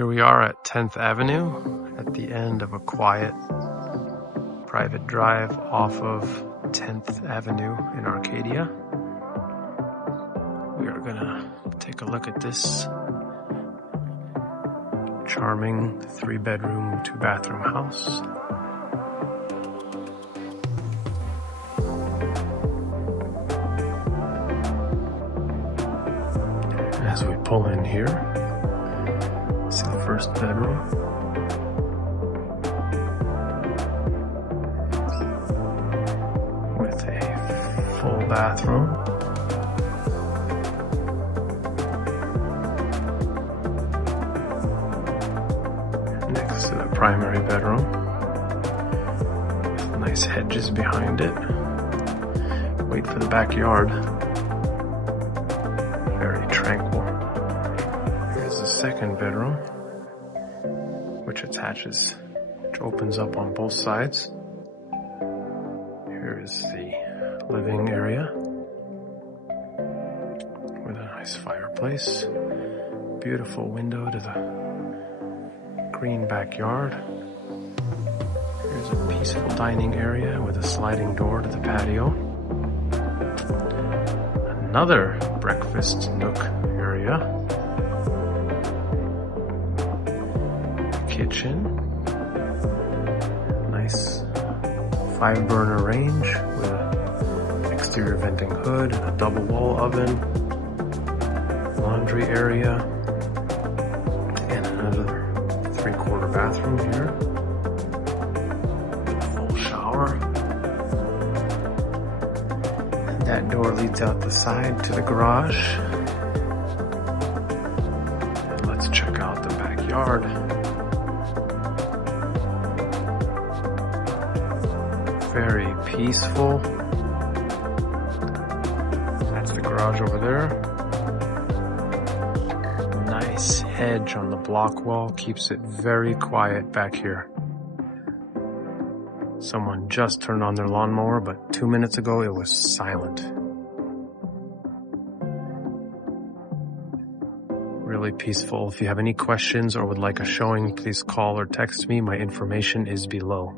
Here we are at 10th Avenue at the end of a quiet private drive off of 10th Avenue in Arcadia. We are gonna take a look at this charming 3-bedroom, 2-bathroom house. As we pull in here, see the first bedroom. With a full bathroom. Next to the primary bedroom. With nice hedges behind it. Wait for the backyard. Very tranquil. Here's the second bedroom, which opens up on both sides. Here is the living area with a nice fireplace. Beautiful window to the green backyard. Here's a peaceful dining area with a sliding door to the patio. Another breakfast nook area. Kitchen. Nice 5-burner range with an exterior venting hood and a double wall oven. Laundry area. And another 3/4 bathroom here. Full shower. That door leads out the side to the garage. And let's check out the backyard. Very peaceful. That's the garage over there. Nice hedge on the block wall keeps it very quiet back here. Someone just turned on their lawnmower, but 2 minutes ago it was silent. Really peaceful. If you have any questions or would like a showing, please call or text me. My information is below.